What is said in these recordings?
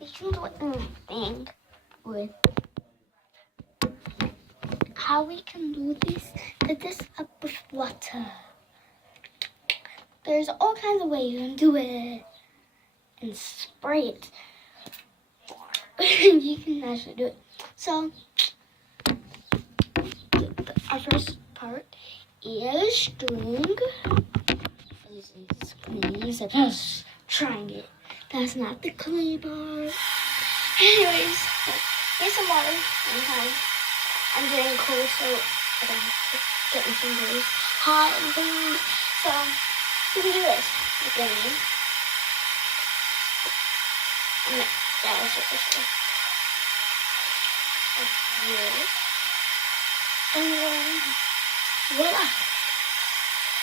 we can do anything with how we can do this. Fill this up with water. There's all kinds of ways you can do it. And spray it. You can actually do it. So, our first part is string. Please, trying it. That's not the clean part. Anyways, here's some water. I'm getting cold, so I don't have to get my fingers hot and things. So, you can do this. Look at me. Yeah, that's it. Like this. And then, voila.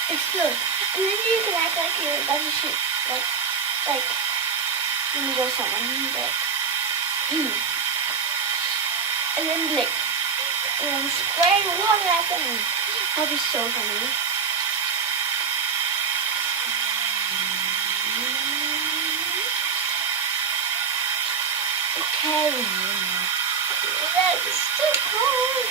It's good. And then you can act like you're about to shoot. Like, when you go somewhere, like, and then lick. And then spray water at them. That'll be so funny. Okay. That's too cold.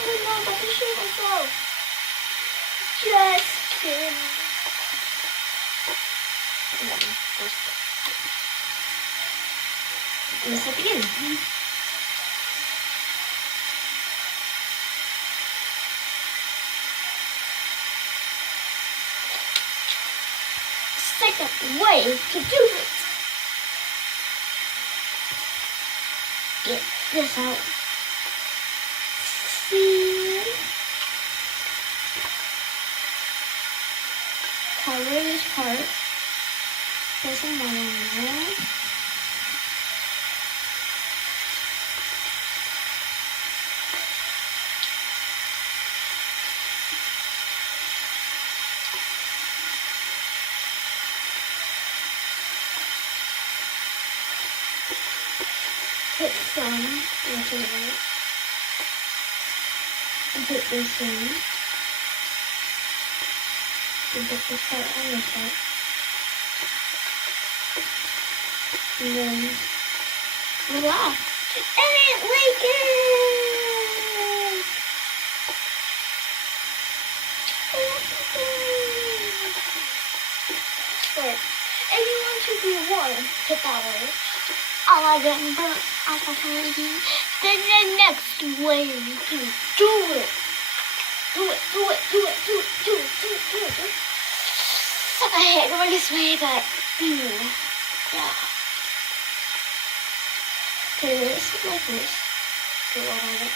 I'm not about to shoot myself. Just kidding. Let's start again. Second way to do it. Get this out. See? Cover this part. Put some water in there. Put some water in it. And put this in. And put this part on this part. And then, voila! And it leaking! If you want to be warm, hit that way. Oh, I didn't burn as I told you. Then the next way you can do it. Do it. I hate going this way, but yeah. Okay, this like this. Go over it.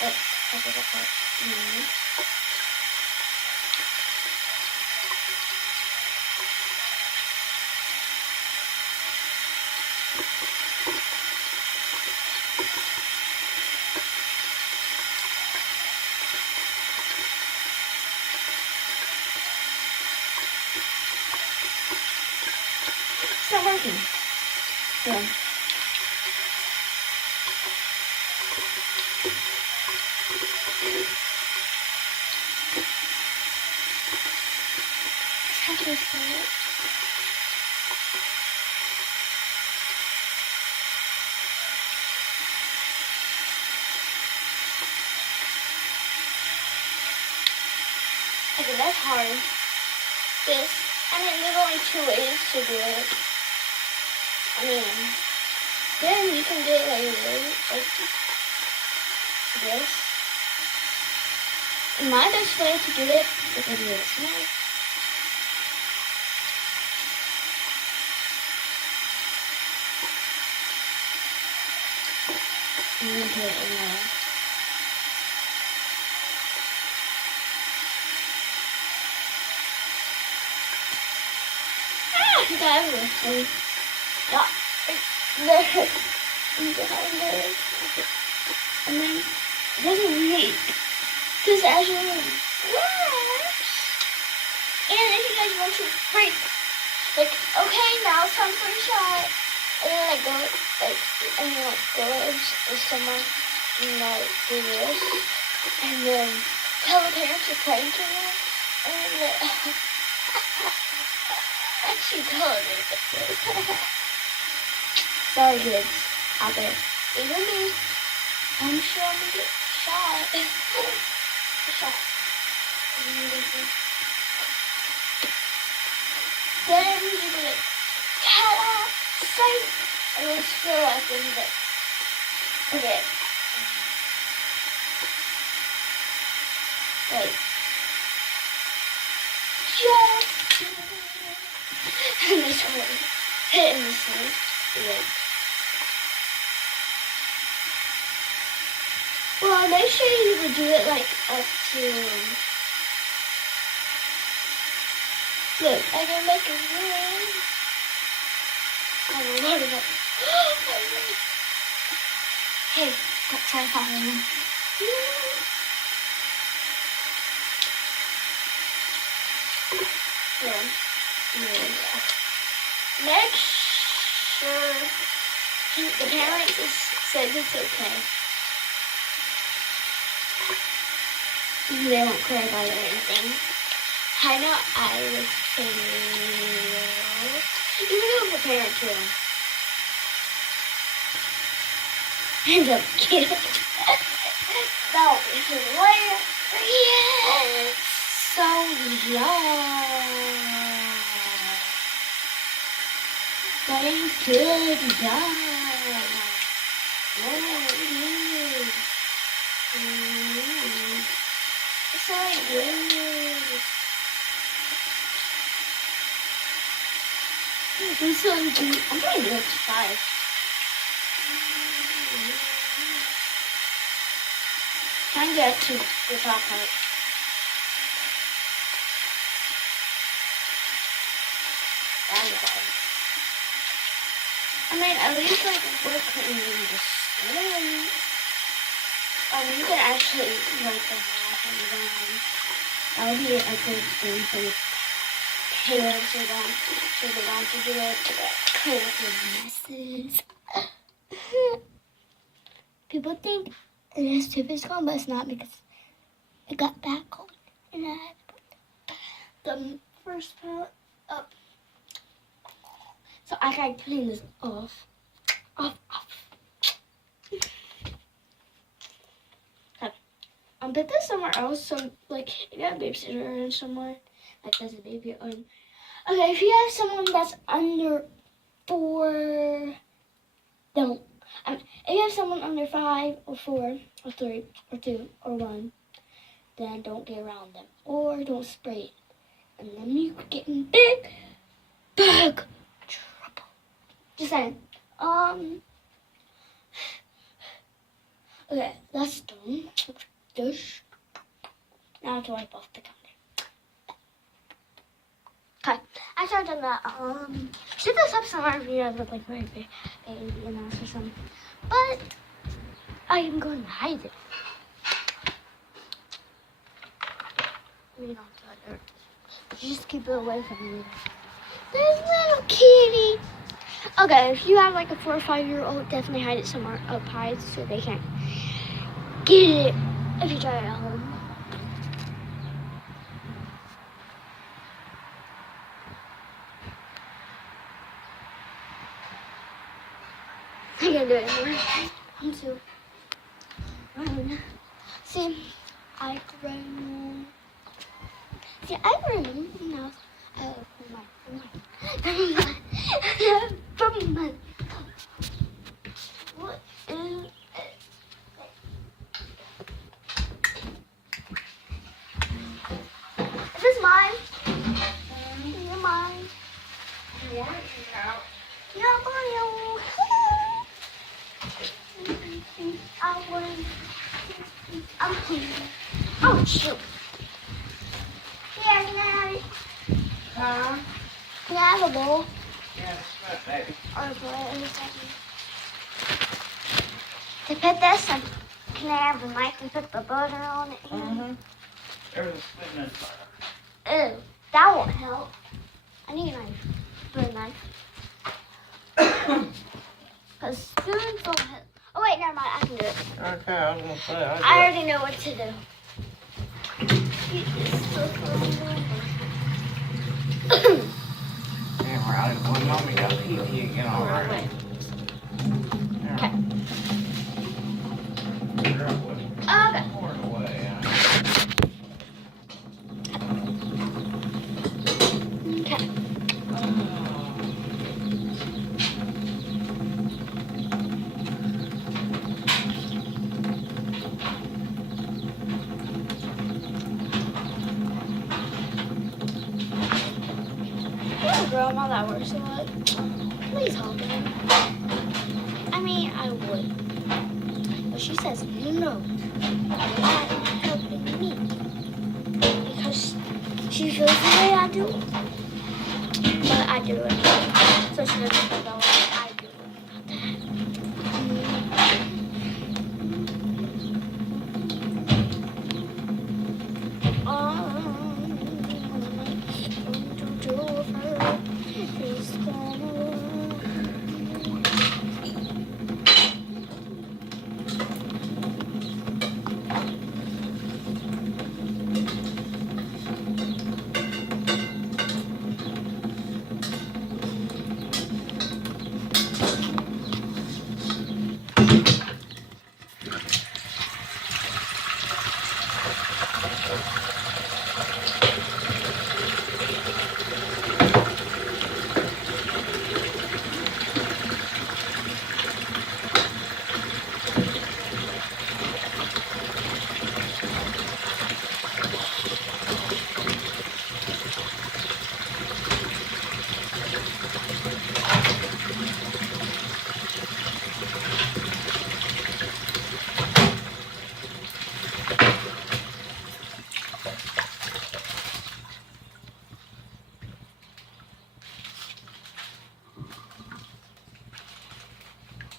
But I did that part. It's not working. So. How do I say it? Okay, that's hard. This. I mean, there's only 2 ways to do it. I mean, then you can do it like this. My best way to do it is to do this way. And then put it in there. That everywhere. Yeah, there. And then it doesn't leak. Because as you works. And if you guys want to break, like, okay, now it's time for a shot. And then I go, like, and then like goes or someone, you know, do this, and then tell the parents you're pranking them, and then actually tell them this. Sorry, kids out there. Even me, I'm sure I'm gonna get shot. Shot. Then you be like, ta-da, sight, and then screw up and like, okay. Like, jump. And this one, hit in this one, like. Well, make sure you would do it like up to. Look, I can make a ring. I don't know about. Hey, let's try following them. Yeah. Make sure the parents says it's okay. They won't cry about it or anything. I know I would fail. You can go prepare it too. And don't get it. That would be hilarious. So young. But it's good young. It's so good. This one's good. I'm trying to do it to 5. Try and get to the top part. I mean, at least like we're cutting in the skin. You can actually write the half and down. That would be a good thing for the parents or them, so they don't have to do it to clean up their messes. People think it is too physical, but it's not because it got back on. And I had to put the first part up. So I gotta clean this off. Off. Okay. Put this somewhere else. So, like, if you have a babysitter and somewhere, like, there's a baby on. Okay, if you have someone that's under 4, don't. If you have someone under 5 or 4 or 3 or 2 or 1, then don't get around them or don't spray it, and then you could get in big trouble. Just saying. Okay, that's done. Dish. Now I have to wipe off the counter. Okay, after I've done that, shoot this up somewhere if you guys look like very big or something. But I am going to hide it. You know, just keep it away from me. There's little kitty. Okay, if you have like a 4 or 5-year-old, definitely hide it somewhere up high so they can't get it if you try it at home. I can't do it anymore. I'm too grown. See, I grown. See, I grown now. What is it? Is this mine? Is it mine? You want it out? Yeah, mine. I'm clean. Oh, shoot. Here, can I have it? Huh? Can I have a bowl? Yeah, it's not baby. Or a bowl? To put this, can I have the knife and put the butter on it? Mm-hmm. Everything's spitting in fire. Ew, that won't help. I need a knife. Put a knife. Cause spoons don't have. Oh wait, never mind. I can do it. Okay, I was gonna say. I already know what to do. Damn right. Well, mommy got PT again already. Okay. Okay. Pour it away. Okay. Grandma, that works a lot. Please help me. I mean, I would. But she says no. Not helping me. Because she feels the way I do. But I do it. So she doesn't feel the way I do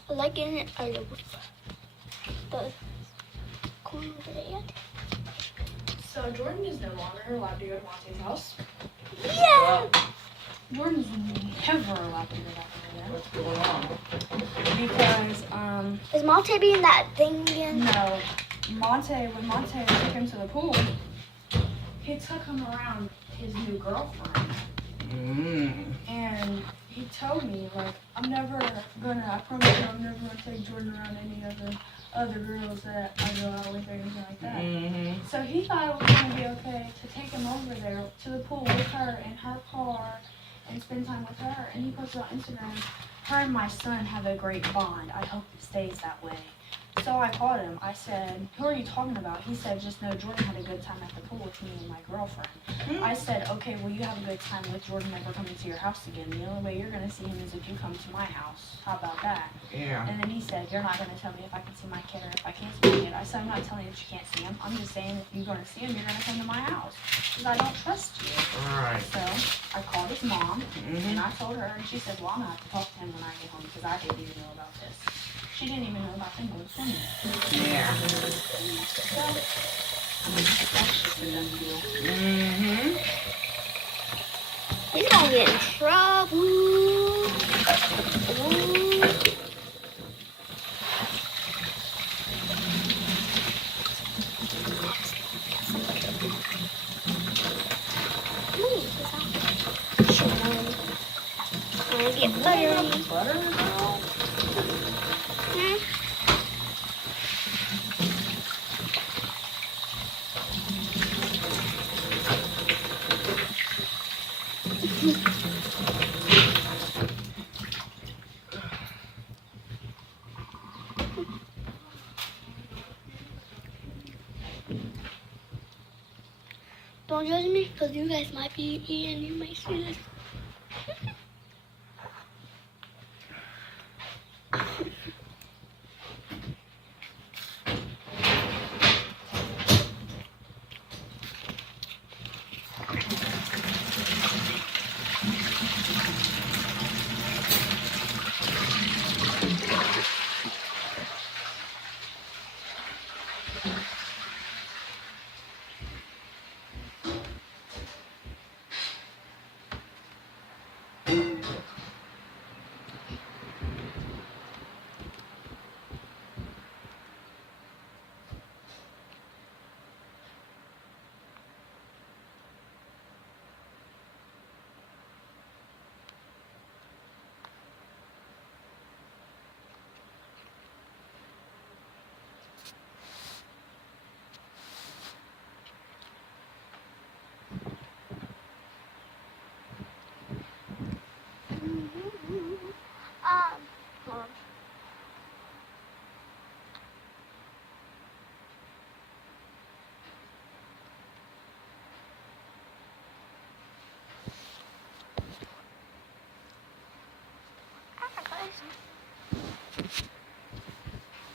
I like getting it out of the corner of the end. So Jordan is no longer allowed to go to Monte's house. Yeah! Jordan is never allowed to go back over What's going on? there. Because, Is Monte being that thing again? no, when Monte took him to the pool, he took him around his new girlfriend. And he told me, like, I promise you I'm never gonna take Jordan around any of the other girls that I go out with or anything like that. So he thought it was gonna be okay to take him over there to the pool with her in her car and spend time with her. And he posted on Instagram, her and my son have a great bond. I hope it stays that way. So I called him. I said, who are you talking about? He said, just know Jordan had a good time at the pool with me and my girlfriend. I said, okay, well, you have a good time with Jordan never coming to your house again. The only way you're going to see him is if you come to my house. How about that? Yeah. And then he said, you're not going to tell me if I can see my kid or if I can't see my kid. I said, I'm not telling you that you can't see him. I'm just saying if you're going to see him, you're going to come to my house. Because I don't trust you. Alright. So I called his mom, and I told her, and she said, well, I'm going to have to talk to him when I get home because I didn't even know about this. She didn't even know about them going swimming. Yeah. So, that's just a done deal. He's gonna get in trouble. Get buttery. Butter now? Don't judge me, because you guys might be eating, you might see this.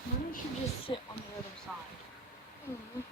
Why don't you just sit on the other side? Mm.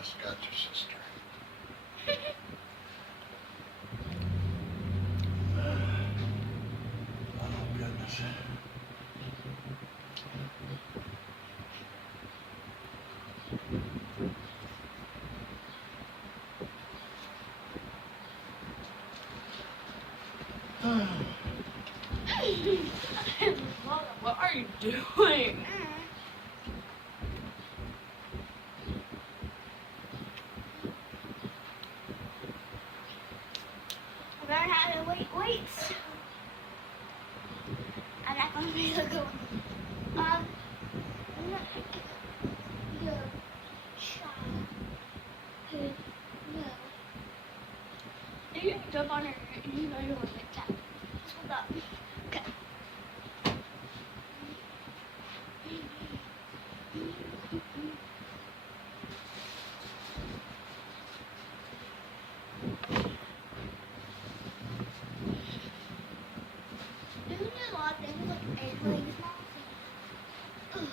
Just got your sister. Oh, goodness. What are you doing? Learn how to weights. I'm not gonna be able to go. I'm not your child. No. You can jump on her. You know you want to Just hold up. Okay. You can do a lot of things like really small things.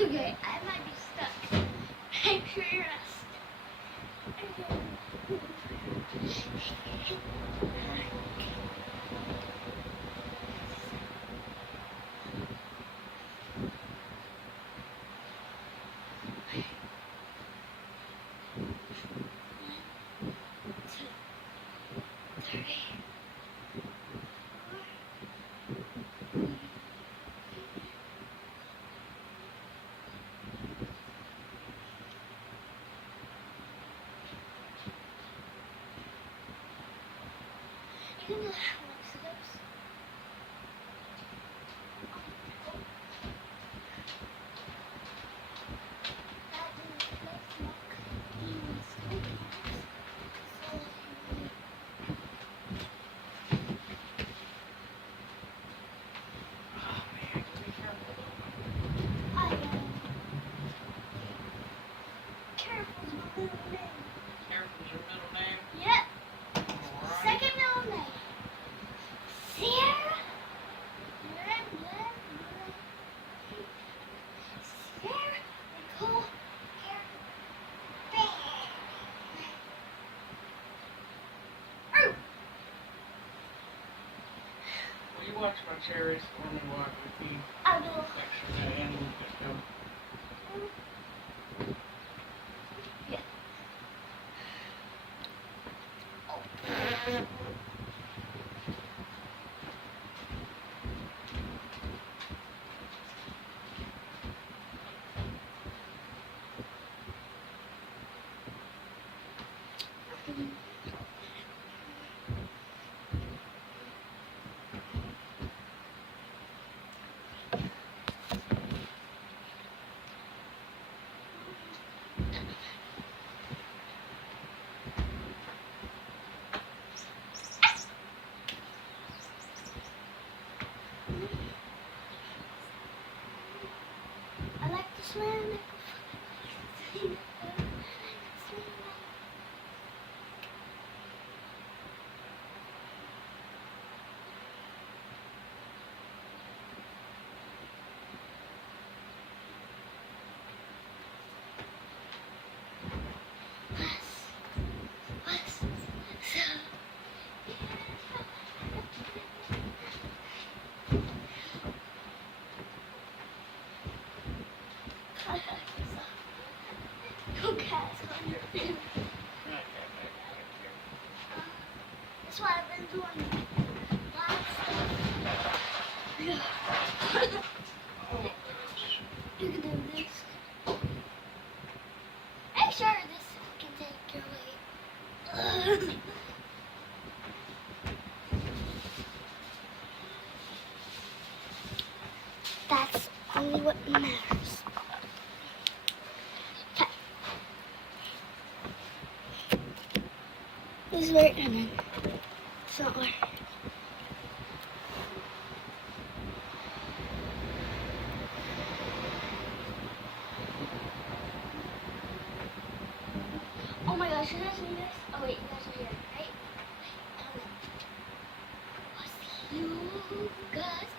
Okay, I might be stuck. Make sure you're not You can do sit-ups. Careful's my middle name. Careful's your middle name. Yep. Alright. Second middle name. Sierra. Sierra Nicole Will you watch my cherries for me while we feed I will. extra day and we'll just go. Yeah. That's what I've been doing. Yeah. You can do this. Make sure this can take your weight. That's only what matters. Okay. This is where it ended. It's not where. Oh my gosh, you guys see this? Oh wait, you guys are here, right? You guys,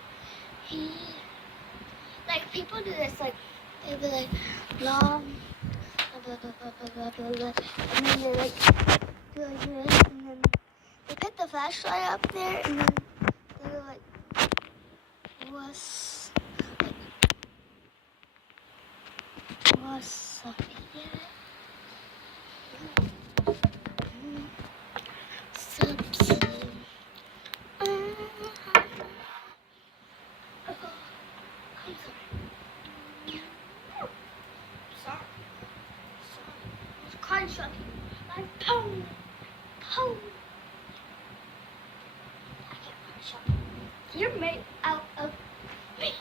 like people do this, like they'll be like, blah, blah, blah, blah, blah, blah, blah, blah, and then they like do like this, and then they put the flashlight up there, and then they go like, what's up here? Constructing like pound, pound. I can't find a shot. You're made out of makeup.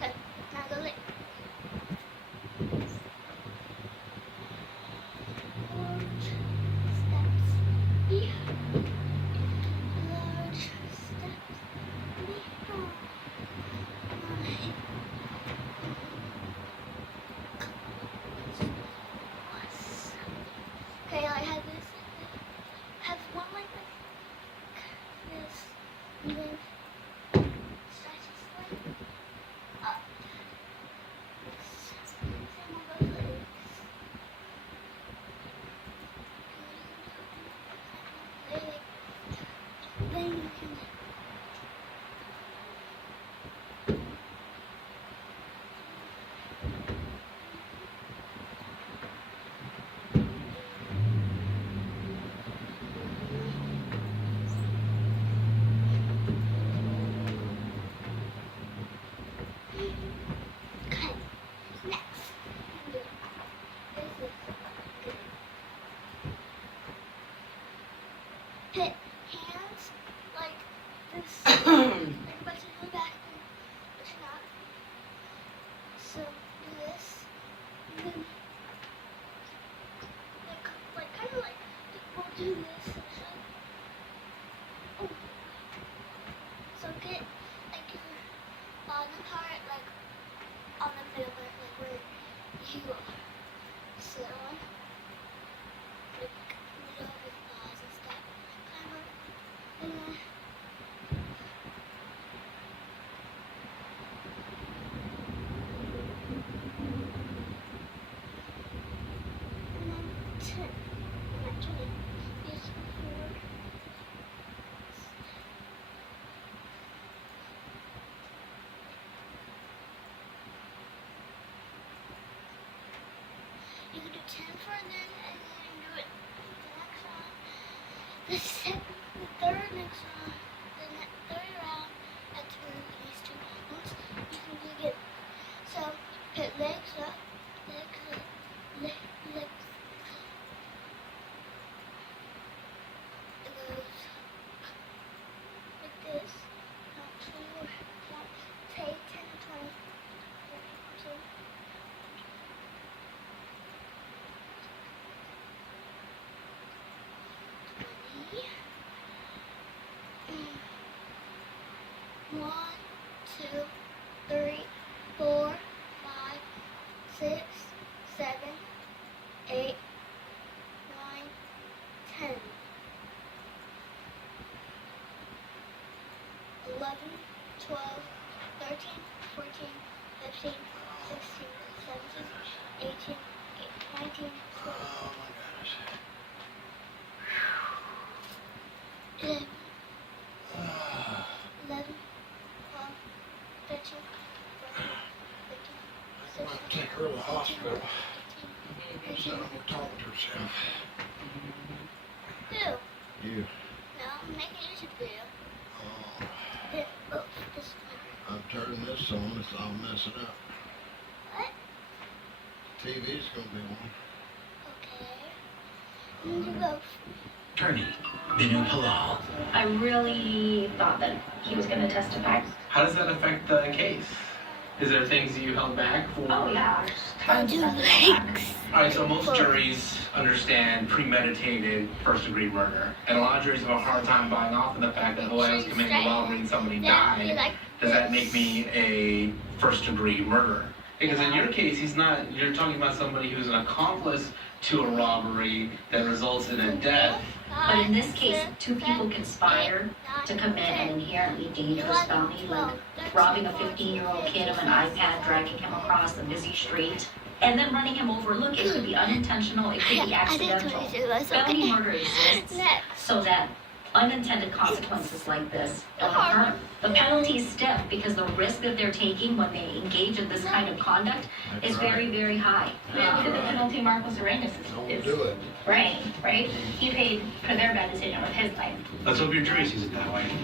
Okay, now go lick. Large steps behind. Large steps behind. Okay, I have this. Have one like this. And then stretch this way up. Same on both legs. Then you can. Okay, next. Put hands like this. But to the back, but you're not. So do this, and then like kind of like we'll do this. Oh. So get like your bottom part like on the middle part, like where you sit on. Like middle of your paws and stuff. Kind of. And then you can do 10 for then, and then you do it the next round. The third next round, third round, after these 2 rounds, you can do it. So, put legs up, legs. It goes like this. Not 2 more. Say 10, 20. So, 1, 2, 3, 4, 5, 6, 7, 8, 9, 10, 11, 12, 13, 14, 15, 16, 17, 18, 19, 20, Oh my gosh. 11, Ah, 11, 12, 13, 14, 15, I'm gonna have to take her to the hospital. 18, She said I'm gonna talk to herself. Who? You. No, I'm making a YouTube video. Oh, Oh, this I'm turning this on, so I'll mess it up. What? TV's gonna be on. Okay. You go. Attorney, Binu Halal. I really thought that he was going to testify. How does that affect the case? Is there things that you held back for? Oh yeah, there's tons Do of stuff. likes. Alright, so most juries understand premeditated first-degree murder. And a lot of juries have a hard time buying off of the fact that, oh, I was committing a robbery and somebody died. Does that make me a first-degree murderer? Because in your case, you're talking about somebody who's an accomplice to a robbery that results in a death. But in this case, two people conspired to commit an inherently dangerous felony, like robbing a 15-year-old kid of an iPad, dragging him across a busy street, and then running him over. Look, it could be unintentional, it could be accidental. Felony murder exists so that unintended consequences like this don't occur. The penalty is stiff because the risk that they're taking when they engage in this kind of conduct is very, very high. Look at the penalty Marcos Arenas Don't is do it. right? He paid for their bad decision with his life. Let's hope your jury sees it that way. 6,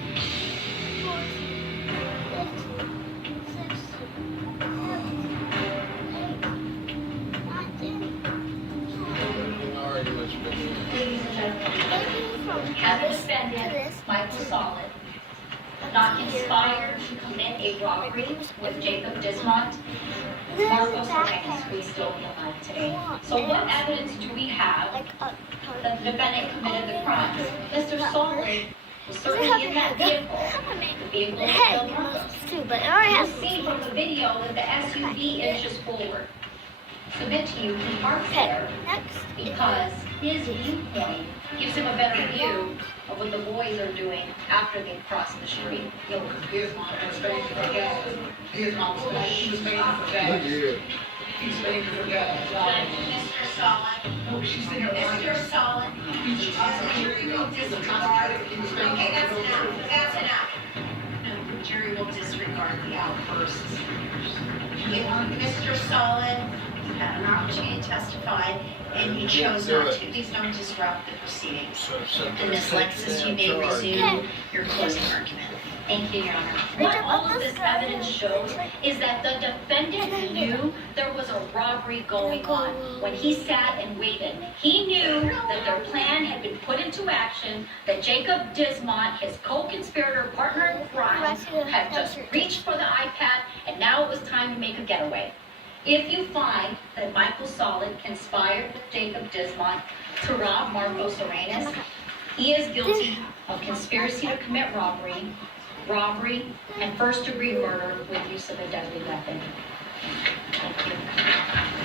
Have the defendant, Michael Solid, not conspired to commit a robbery with Jacob Dismont, Marcos Arenas, who is still alive today. So what evidence do we have that the defendant committed the crime? Mr. Solid was certainly in that vehicle. The vehicle The that head killed Marcos. moves too, but it already You'll has see from the video that the SUV inches forward. Submit to you, he parks there next. because his viewpoint gives him a better view of what the boys are doing after they've crossed the street. He is not paying for gas. He is not paying. He was paying for Look gas. at you. He's paying for gas. Mr. Solid. No, she's thinking about it. Mr. Solid. He's Jury will disregard. Okay, that's enough. That's enough. No, the jury will disregard the outbursts. Mr. Solid, you had an opportunity to testify, and you chose not to. Please don't disrupt the proceedings. So set And Ms. Lexis, you may resume your closing argument. Thank you, Your Honor. What all of this evidence shows is that the defendant knew there was a robbery going on. When he sat and waited, he knew that their plan had been put into action, that Jacob Dismont, his co-conspirator partner in crime, had just reached for the iPad, and now it was time to make a getaway. If you find that Michael Solid conspired with Jacob Dismont to rob Marcos Arenas, he is guilty of conspiracy to commit robbery, and first-degree murder with use of a deadly weapon. Thank you.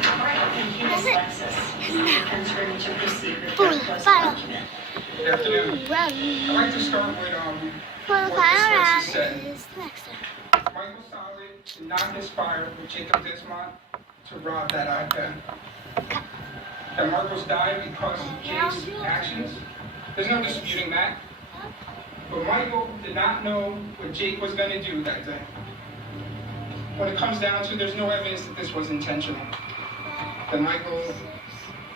All right, thank you, Ms. Lexis. You can turn to proceed with your closing argument. Good afternoon. I'd like to start with For the what final Ms. Lexis round said. is next time. Michael Solid did not conspire with Jacob Dismont to rob that iPad. That Marcos died because of Jake's actions. There's no disputing that. But Michael did not know what Jake was going to do that day. When it comes down to it, there's no evidence that this was intentional. That Michael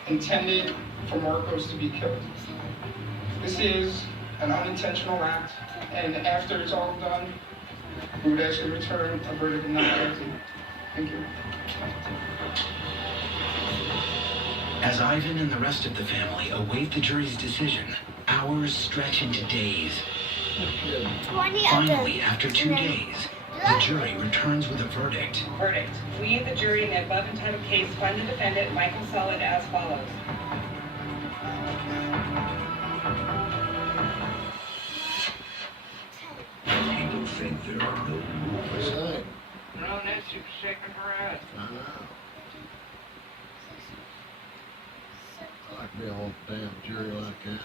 intended for Marcos to be killed. This is an unintentional act, and after it's all done, we would actually return a verdict of not guilty. Thank you. As Ivan and the rest of the family await the jury's decision, hours stretch into days. 20 Finally, after 2 days, the jury returns with a verdict. Verdict. We, the jury, in the above entitled case, find the defendant, Michael Solid, as follows. People think there are no rules. What's that? No, Nancy was shaking her head. I know. like to be on a damn jury like that.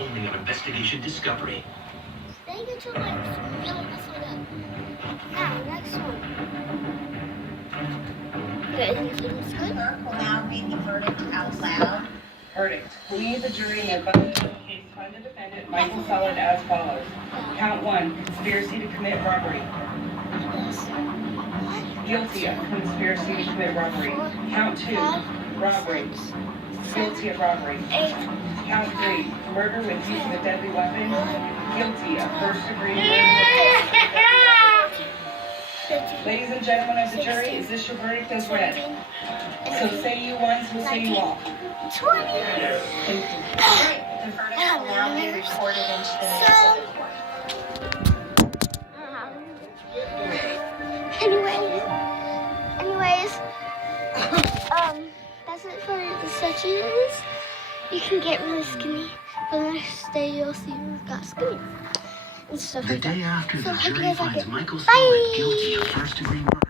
Only on Investigation Discovery. They get your legs really messing it up. Now, next one. Good, it's good. Clerk will now read the verdict out loud. Verdict. We, the jury in the above case, find the defendant, Michael Solid, as follows. Count 1, conspiracy to commit robbery. Guilty of conspiracy to commit robbery. Count 2, robbery. Guilty of robbery. Count 3, murder with use of a deadly weapon. Guilty of first degree murder. Ladies and gentlemen of the jury, is this your verdict as read? So say you once, we'll say you all. 20. Thank you. The verdict will now be recorded into the minutes of the court. Anyways, that's it for the stretches. You can get really skinny, but the next day you'll see you got skinny and stuff The like that. day after So the hope you jury guys like finds it. Michael Bye. Solid guilty of first-degree murder.